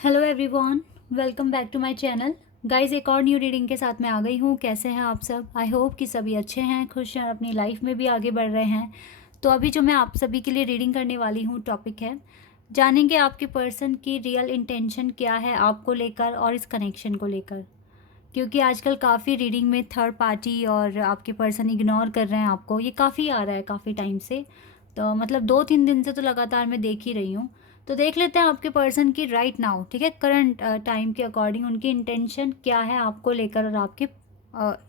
Hello everyone, welcome back to my channel. Guys, एक और new reading के साथ मैं आ गई हूँ। कैसे हैं आप सब? आई होप कि सभी अच्छे हैं, खुश हैं, अपनी लाइफ में भी आगे बढ़ रहे हैं। तो अभी जो मैं आप सभी के लिए रीडिंग करने वाली हूँ टॉपिक है, जानेंगे आपके पर्सन की रियल इंटेंशन क्या है आपको लेकर और इस कनेक्शन को लेकर। क्योंकि आजकल काफ़ी रीडिंग में थर्ड पार्टी और आपके पर्सन इग्नोर कर रहे हैं आपको, ये काफ़ी आ रहा है काफ़ी टाइम से। तो मतलब 2-3 दिन से तो लगातार मैं देख ही रही हूँ। तो देख लेते हैं आपके पर्सन की राइट नाउ, ठीक है, करंट टाइम के अकॉर्डिंग उनकी इंटेंशन क्या है आपको लेकर और आपके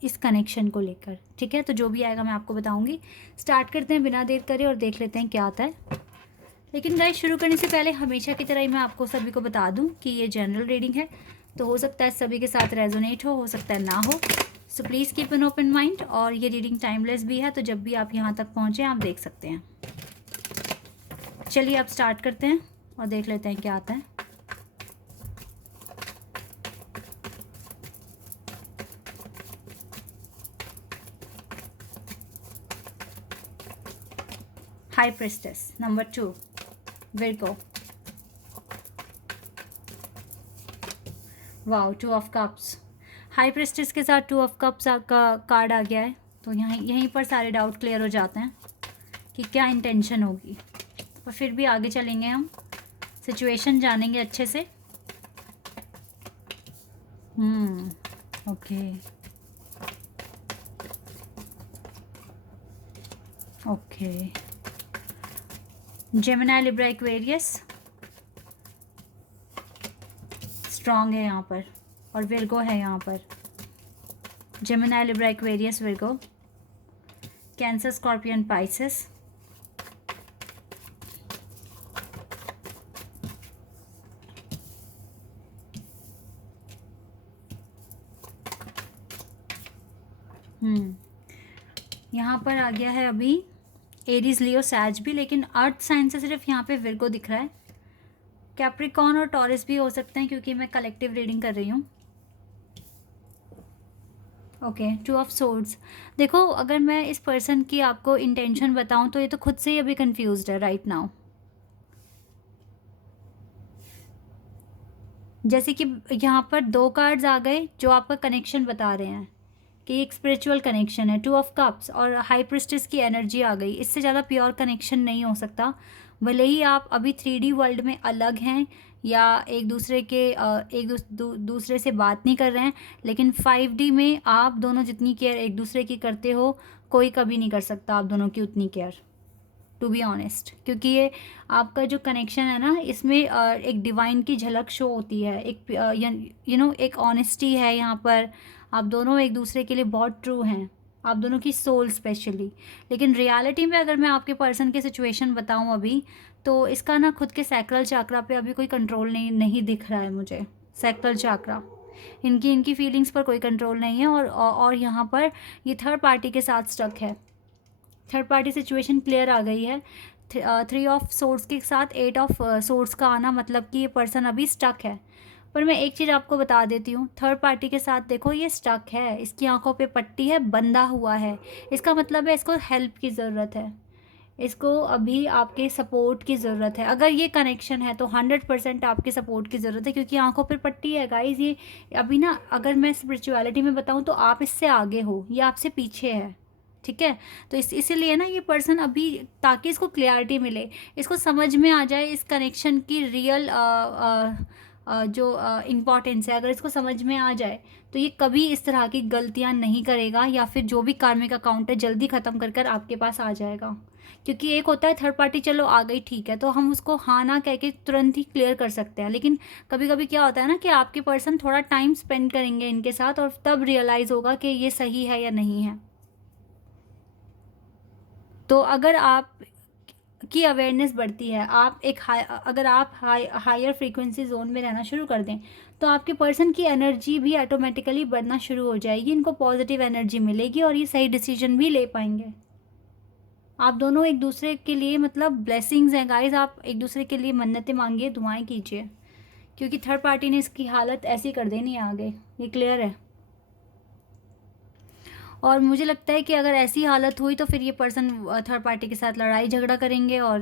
इस कनेक्शन को लेकर। ठीक है, तो जो भी आएगा मैं आपको बताऊंगी। स्टार्ट करते हैं बिना देर करे और देख लेते हैं क्या आता है। लेकिन गाइस, शुरू करने से पहले हमेशा की तरह ही मैं आपको सभी को बता दूं कि ये जनरल रीडिंग है, तो हो सकता है सभी के साथ रेजोनेट हो सकता है ना हो। So please keep an open mind. और ये रीडिंग टाइमलेस भी है, तो जब भी आप यहाँ तक पहुँचें आप देख सकते हैं। चलिए आप स्टार्ट करते हैं और देख लेते हैं क्या आता है। High priestess number 2, Virgo. Wow, 2 of cups. High priestess के साथ 2 ऑफ कप्स का कार्ड आ गया है। तो यहाँ यहीं पर सारे डाउट क्लियर हो जाते हैं कि क्या इंटेंशन होगी। पर फिर भी आगे चलेंगे, हम सिचुएशन जानेंगे अच्छे से। Okay okay. Gemini, Libra, Aquarius strong है यहाँ पर, और विर्गो है यहाँ पर। Gemini, Libra, Aquarius, Virgo, cancer, scorpion, Pisces. यहाँ पर आ गया है अभी एरीज, लियो, सैज भी, लेकिन अर्थ साइन से सिर्फ यहाँ पे विर्गो दिख रहा है। कैप्रिकॉर्न और टॉरस भी हो सकते हैं क्योंकि मैं कलेक्टिव रीडिंग कर रही हूँ। Okay, 2 of swords. देखो, अगर मैं इस पर्सन की आपको इंटेंशन बताऊं तो ये तो खुद से ही अभी कंफ्यूज्ड है राइट नाउ। जैसे कि यहाँ पर 2 कार्ड्स आ गए जो आपका कनेक्शन बता रहे हैं कि एक स्पिरिचुअल कनेक्शन है। 2 ऑफ कप्स और हाई प्रिस्टेस की एनर्जी आ गई। इससे ज़्यादा प्योर कनेक्शन नहीं हो सकता। भले ही आप अभी 3D वर्ल्ड में अलग हैं या एक दूसरे के दूसरे से बात नहीं कर रहे हैं, लेकिन 5D में आप दोनों जितनी केयर एक दूसरे की करते हो, कोई कभी नहीं कर सकता आप दोनों की उतनी केयर, टू बी ऑनेस्ट। क्योंकि ये आपका जो कनेक्शन है ना, इसमें एक डिवाइन की झलक शो होती है, एक एक ऑनेस्टी है यहाँ पर। आप दोनों एक दूसरे के लिए बहुत ट्रू हैं, आप दोनों की सोल स्पेशली। लेकिन रियलिटी में अगर मैं आपके पर्सन की सिचुएशन बताऊँ अभी, तो इसका ना खुद के सैक्रल चाक्रा पे अभी कोई कंट्रोल नहीं दिख रहा है मुझे। सैक्रल चाक्रा, इनकी फीलिंग्स पर कोई कंट्रोल नहीं है। और यहाँ पर ये थर्ड पार्टी के साथ स्टक है। थर्ड पार्टी सिचुएशन क्लियर आ गई है। 3 ऑफ सोर्ड्स के साथ 8 ऑफ सोर्ड्स का आना मतलब कि ये पर्सन अभी स्टक है। पर मैं एक चीज़ आपको बता देती हूँ, थर्ड पार्टी के साथ देखो ये स्टक है, इसकी आंखों पे पट्टी है, बंधा हुआ है। इसका मतलब है इसको हेल्प की ज़रूरत है, इसको अभी आपके सपोर्ट की ज़रूरत है। अगर ये कनेक्शन है तो 100% आपके सपोर्ट की ज़रूरत है, क्योंकि आंखों पर पट्टी है गाइज। ये अभी ना, अगर मैं स्पिरिचुअलिटी में बताऊँ तो आप इससे आगे हो, ये आपसे पीछे है। ठीक है, तो इसीलिए ना ये पर्सन अभी, ताकि इसको क्लियरिटी मिले, इसको समझ में आ जाए इस कनेक्शन की रियल जो इम्पॉर्टेंस है, अगर इसको समझ में आ जाए तो ये कभी इस तरह की गलतियां नहीं करेगा, या फिर जो भी कार्मिक अकाउंट है जल्दी ख़त्म कर कर आपके पास आ जाएगा। क्योंकि एक होता है थर्ड पार्टी, चलो आ गई ठीक है, तो हम उसको हाँ ना कह के तुरंत ही क्लियर कर सकते हैं। लेकिन कभी कभी क्या होता है ना कि आपके पर्सन थोड़ा टाइम स्पेंड करेंगे इनके साथ, और तब रियलाइज़ होगा कि ये सही है या नहीं है। तो अगर आप की अवेयरनेस बढ़ती है, आप अगर आप हायर फ्रीक्वेंसी जोन में रहना शुरू कर दें, तो आपके पर्सन की एनर्जी भी ऑटोमेटिकली बढ़ना शुरू हो जाएगी। इनको पॉजिटिव एनर्जी मिलेगी और ये सही डिसीजन भी ले पाएंगे। आप दोनों एक दूसरे के लिए मतलब ब्लेसिंग्स हैं गाइस। आप एक दूसरे के लिए मन्नतें मांगिए, दुआएं कीजिए, क्योंकि थर्ड पार्टी ने इसकी हालत ऐसी कर देनी है आगे, ये क्लियर है। और मुझे लगता है कि अगर ऐसी हालत हुई तो फिर ये पर्सन थर्ड पार्टी के साथ लड़ाई झगड़ा करेंगे, और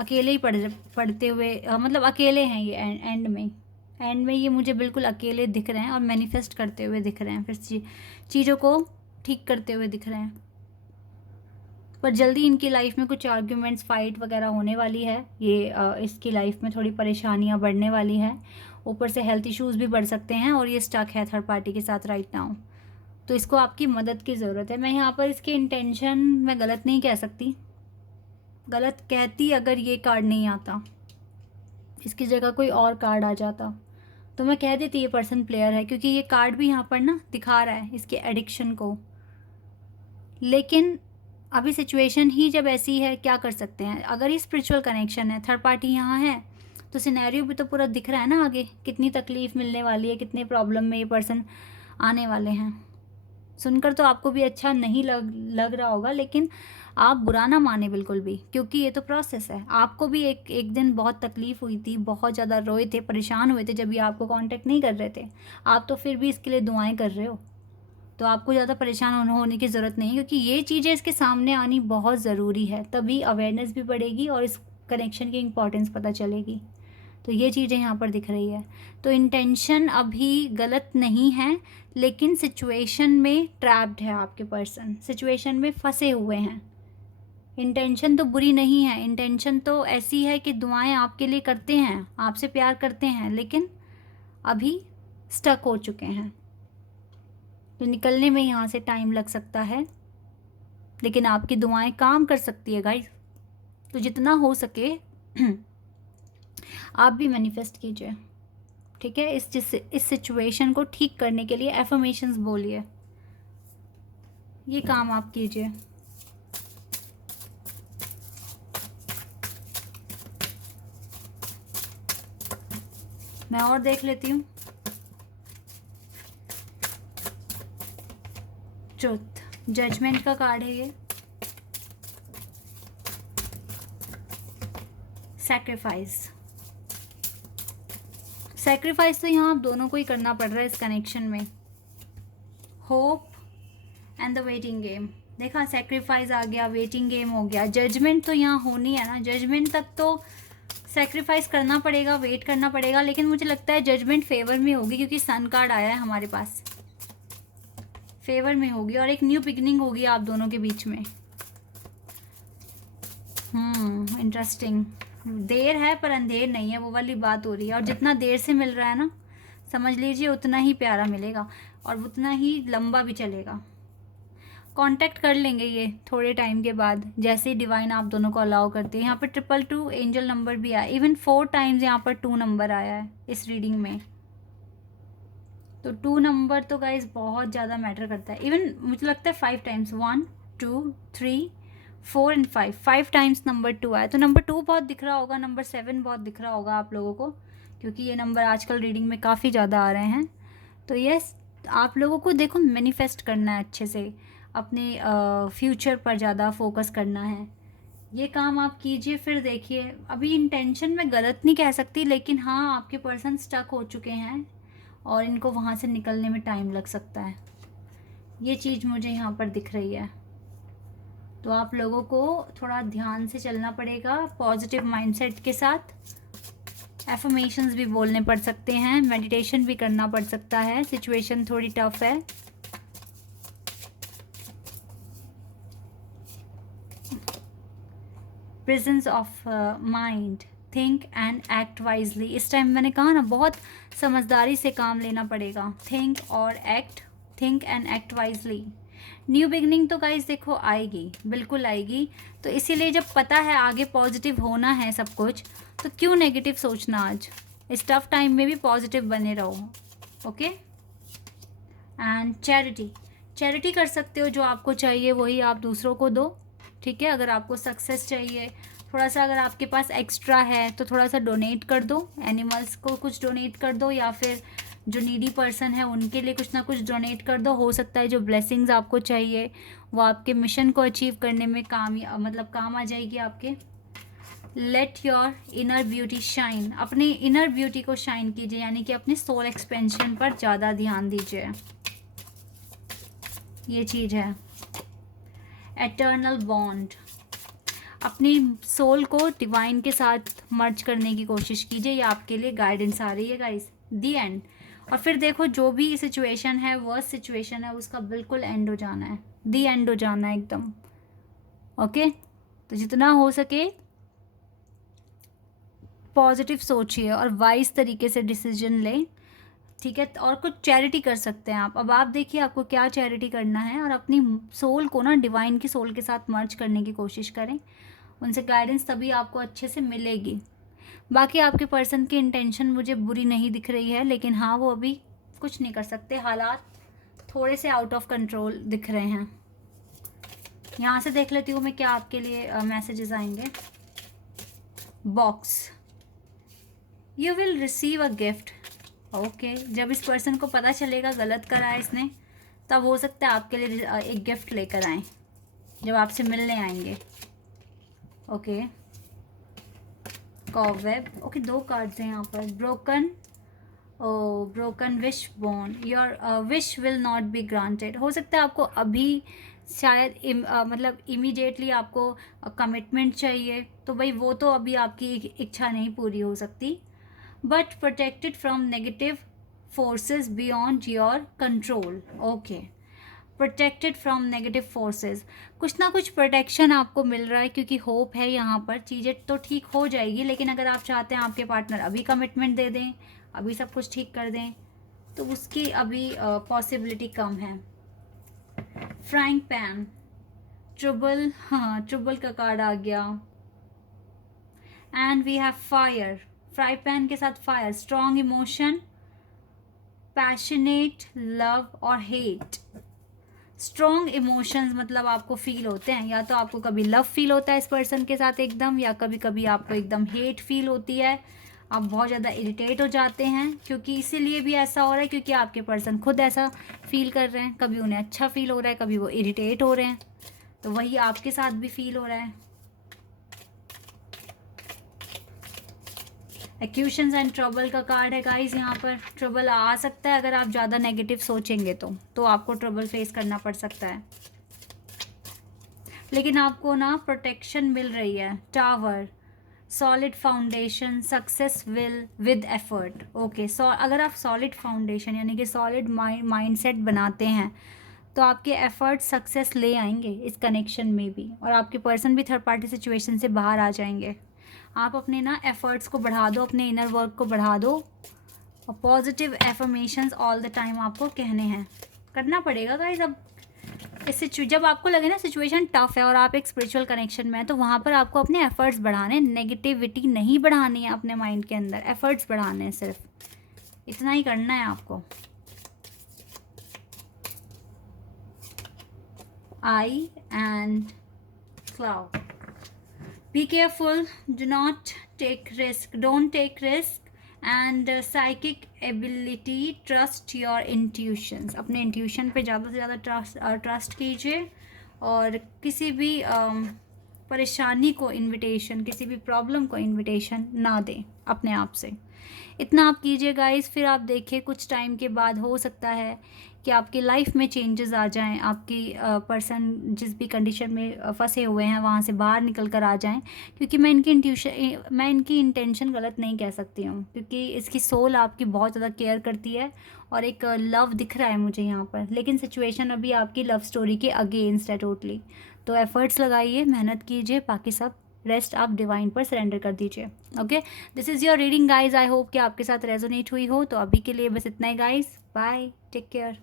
अकेले ही पढ़ते हुए मतलब अकेले हैं ये एंड में ये मुझे बिल्कुल अकेले दिख रहे हैं और मैनिफेस्ट करते हुए दिख रहे हैं, फिर चीज़ों को ठीक करते हुए दिख रहे हैं। पर जल्दी इनकी लाइफ में कुछ आर्ग्यूमेंट्स, फाइट वगैरह होने वाली है। ये इसकी लाइफ में थोड़ी परेशानियां बढ़ने वाली हैं, ऊपर से हेल्थ इश्यूज़ भी बढ़ सकते हैं, और ये स्टक है थर्ड पार्टी के साथ राइट नाउ। तो इसको आपकी मदद की ज़रूरत है। मैं यहाँ पर इसके इंटेंशन मैं गलत नहीं कह सकती, गलत कहती अगर ये कार्ड नहीं आता, इसकी जगह कोई और कार्ड आ जाता तो मैं कह देती ये पर्सन प्लेयर है, क्योंकि ये कार्ड भी यहाँ पर ना दिखा रहा है इसके एडिक्शन को। लेकिन अभी सिचुएशन ही जब ऐसी है, क्या कर सकते हैं। अगर ये स्पिरिचुअल कनेक्शन है, थर्ड पार्टी यहाँ है, तो सिनेरियो भी तो पूरा दिख रहा है ना आगे, कितनी तकलीफ़ मिलने वाली है, कितने प्रॉब्लम में ये पर्सन आने वाले हैं। सुनकर तो आपको भी अच्छा नहीं लग रहा होगा, लेकिन आप बुरा ना माने बिल्कुल भी, क्योंकि ये तो प्रोसेस है। आपको भी एक दिन बहुत तकलीफ़ हुई थी, बहुत ज़्यादा रोए थे, परेशान हुए थे जब ये आपको कांटेक्ट नहीं कर रहे थे। आप तो फिर भी इसके लिए दुआएं कर रहे हो, तो आपको ज़्यादा परेशान होने की ज़रूरत नहीं, क्योंकि ये चीज़ें इसके सामने आनी बहुत ज़रूरी है, तभी अवेयरनेस भी बढ़ेगी और इस कनेक्शन की इम्पोर्टेंस पता चलेगी। तो ये चीज़ें यहाँ पर दिख रही है। तो इंटेंशन अभी गलत नहीं है, लेकिन सिचुएशन में ट्रैप्ड है आपके पर्सन, सिचुएशन में फंसे हुए हैं। इंटेंशन तो बुरी नहीं है, इंटेंशन तो ऐसी है कि दुआएं आपके लिए करते हैं, आपसे प्यार करते हैं, लेकिन अभी स्टक हो चुके हैं। तो निकलने में यहाँ से टाइम लग सकता है, लेकिन आपकी दुआएं काम कर सकती है गाइस। तो जितना हो सके आप भी मैनिफेस्ट कीजिए, ठीक है। इस सिचुएशन को ठीक करने के लिए एफर्मेशंस बोलिए, ये काम आप कीजिए। मैं और देख लेती हूँ। ट्रुथ, जजमेंट का कार्ड है ये, सैक्रिफाइस तो यहाँ आप दोनों को ही करना पड़ रहा है इस कनेक्शन में। Hope and the waiting game, देखा, सैक्रिफाइस आ गया, वेटिंग गेम हो गया, जजमेंट तो यहाँ होनी है ना। जजमेंट तक तो सैक्रिफाइस करना पड़ेगा, वेट करना पड़ेगा, लेकिन मुझे लगता है जजमेंट फेवर में होगी, क्योंकि सन कार्ड आया है हमारे पास, फेवर में होगी और एक न्यू बिगिनिंग होगी आप दोनों के बीच में। इंटरेस्टिंग। देर है पर अंधेर नहीं है, वो वाली बात हो रही है। और जितना देर से मिल रहा है ना, समझ लीजिए उतना ही प्यारा मिलेगा और उतना ही लंबा भी चलेगा। कांटेक्ट कर लेंगे ये थोड़े टाइम के बाद, जैसे ही डिवाइन आप दोनों को अलाउ करते हैं। यहाँ पर 222 एंजल नंबर भी आया, इवन 4 टाइम्स यहाँ पर 2 नंबर आया है इस रीडिंग में। तो 2 नंबर तो गाइज बहुत ज़्यादा मैटर करता है। इवन मुझे लगता है 5 टाइम्स, 1 2 3 4 एंड 5 टाइम्स नंबर 2 आया। तो नंबर 2 बहुत दिख रहा होगा, नंबर 7 बहुत दिख रहा होगा आप लोगों को, क्योंकि ये नंबर आजकल रीडिंग में काफ़ी ज़्यादा आ रहे हैं। तो यस, आप लोगों को देखो मैनिफेस्ट करना है अच्छे से, अपने फ्यूचर पर ज़्यादा फोकस करना है। ये काम आप कीजिए, फिर देखिए। अभी इंटेंशन में गलत नहीं कह सकती, लेकिन हाँ आपके पर्सन स्टक हो चुके हैं और इनको वहाँ से निकलने में टाइम लग सकता है। ये चीज़ मुझे यहाँ पर दिख रही है। तो आप लोगों को थोड़ा ध्यान से चलना पड़ेगा, पॉजिटिव माइंडसेट के साथ। एफर्मेशंस भी बोलने पड़ सकते हैं, मेडिटेशन भी करना पड़ सकता है, सिचुएशन थोड़ी टफ है। Presence of mind, think and act wisely. इस टाइम मैंने कहा ना, बहुत समझदारी से काम लेना पड़ेगा। थिंक और act, think and act wisely. New beginning तो गाइस देखो आएगी, बिल्कुल आएगी। तो इसीलिए जब पता है आगे पॉजिटिव होना है सब कुछ, तो क्यों नेगेटिव सोचना। आज इस टफ टाइम में भी पॉजिटिव बने रहो, ओके। एंड चैरिटी कर सकते हो, जो आपको चाहिए वही आप दूसरों को दो, ठीक है। अगर आपको सक्सेस चाहिए, थोड़ा सा अगर आपके पास एक्स्ट्रा है तो थोड़ा सा डोनेट कर दो, एनिमल्स को कुछ डोनेट कर दो, या फिर जो नीडी पर्सन है उनके लिए कुछ ना कुछ डोनेट कर दो। हो सकता है जो ब्लेसिंग्स आपको चाहिए वो आपके मिशन को अचीव करने में काम आ जाएगी आपके। Let your inner beauty shine, अपने इनर ब्यूटी को शाइन कीजिए, यानी कि अपने सोल एक्सपेंशन पर ज़्यादा ध्यान दीजिए, ये चीज़ है। एटर्नल बॉन्ड, अपनी सोल को डिवाइन के साथ मर्ज करने की कोशिश कीजिए, ये आपके लिए गाइडेंस आ रही है गाइस। The and. और फिर देखो जो भी सिचुएशन है, वर्स्ट सिचुएशन है, उसका बिल्कुल एंड हो जाना है, दी एंड हो जाना है एकदम। ओके, तो जितना हो सके पॉजिटिव सोचिए और वाइज तरीके से डिसीजन लें, ठीक है। और कुछ चैरिटी कर सकते हैं आप। अब आप देखिए आपको क्या चैरिटी करना है, और अपनी सोल को ना डिवाइन की सोल के साथ मर्ज करने की कोशिश करें, उनसे गाइडेंस तभी आपको अच्छे से मिलेगी। बाकी आपके पर्सन की इंटेंशन मुझे बुरी नहीं दिख रही है, लेकिन हाँ वो अभी कुछ नहीं कर सकते, हालात थोड़े से आउट ऑफ कंट्रोल दिख रहे हैं। यहाँ से देख लेती हूँ मैं क्या आपके लिए मैसेजेस आएंगे। Box, you will receive a gift. Okay, जब इस पर्सन को पता चलेगा गलत करा है इसने, तब हो सकता है आपके लिए एक गिफ्ट लेकर आए जब आपसे मिलने आएंगे। Okay, cobweb. ओके, 2 कार्ड्स हैं यहाँ पर। Broken, broken wish born, your wish will not be granted. हो सकता है आपको अभी शायद मतलब इमीडिएटली आपको कमिटमेंट चाहिए, तो भाई वो तो अभी आपकी इच्छा नहीं पूरी हो सकती। But protected from negative forces beyond your control. Okay, protected from negative forces, कुछ ना कुछ प्रोटेक्शन आपको मिल रहा है, क्योंकि होप है यहाँ पर। चीज़ें तो ठीक हो जाएगी, लेकिन अगर आप चाहते हैं आपके पार्टनर अभी कमिटमेंट दे दें, अभी सब कुछ ठीक कर दें, तो उसकी अभी पॉसिबिलिटी कम है। फ्राइंग पैन, ट्रबल, हाँ ट्रबल का कार्ड आ गया। And we have fire, fry pan के साथ fire, strong emotion, passionate love और हेट। स्ट्रॉन्ग इमोशंस मतलब आपको फील होते हैं, या तो आपको कभी लव फील होता है इस पर्सन के साथ एकदम, या कभी कभी आपको एकदम हेट फील होती है, आप बहुत ज़्यादा इरिटेट हो जाते हैं। क्योंकि इसीलिए भी ऐसा हो रहा है क्योंकि आपके पर्सन खुद ऐसा फील कर रहे हैं, कभी उन्हें अच्छा फील हो रहा है, कभी वो इरिटेट हो रहे हैं, तो वही आपके साथ भी फील हो रहा है। एक्यूशंस एंड ट्रबल का कार्ड है गाइस। यहाँ पर ट्रबल आ सकता है अगर आप ज़्यादा नेगेटिव सोचेंगे तो आपको ट्रबल फेस करना पड़ सकता है, लेकिन आपको ना प्रोटेक्शन मिल रही है। Tower, solid foundation, success will with effort. Okay, अगर आप सॉलिड फाउंडेशन यानी कि सॉलिड माइंडसेट बनाते हैं, तो आपके एफर्ट सक्सेस ले आएंगे इस कनेक्शन में भी, और आपके पर्सन भी थर्ड पार्टी सिचुएशन से बाहर आ जाएंगे। आप अपने ना एफर्ट्स को बढ़ा दो, अपने इनर वर्क को बढ़ा दो, और positive affirmations all the time आपको कहने हैं, करना पड़ेगा गाइस। अब इस जब आपको लगे ना सिचुएशन टफ है और आप एक स्पिरिचुअल कनेक्शन में है, तो वहाँ पर आपको अपने एफर्ट्स बढ़ाने, नेगेटिविटी नहीं बढ़ानी है अपने माइंड के अंदर, एफर्ट्स बढ़ाने हैं, सिर्फ इतना ही करना है आपको। I and cloud, be careful, do not take risk, don't take risk, and psychic ability, trust your intuitions। अपने इंट्यूशन पे ज़्यादा से ज़्यादा ट्रस्ट कीजिए, और किसी भी परेशानी को इनविटेशन, किसी भी प्रॉब्लम को इनविटेशन ना दें अपने आप से। इतना आप कीजिए गाइस, फिर आप देखिए कुछ टाइम के बाद हो सकता है कि आपकी लाइफ में चेंजेस आ जाएं, आपकी पर्सन जिस भी कंडीशन में फंसे हुए हैं वहाँ से बाहर निकल कर आ जाएं। क्योंकि मैं इनकी इंटेंशन गलत नहीं कह सकती हूँ, क्योंकि इसकी सोल आपकी बहुत ज़्यादा केयर करती है, और एक लव दिख रहा है मुझे यहाँ पर, लेकिन सिचुएशन अभी आपकी लव स्टोरी के अगेंस्ट है टोटली। तो एफर्ट्स लगाइए, मेहनत कीजिए, बाकी सब रेस्ट आप डिवाइन पर सरेंडर कर दीजिए। Okay, this is your reading guys. I hope कि आपके साथ रेजोनेट हुई हो। तो अभी के लिए बस इतना ही गाइज, बाय, टेक केयर।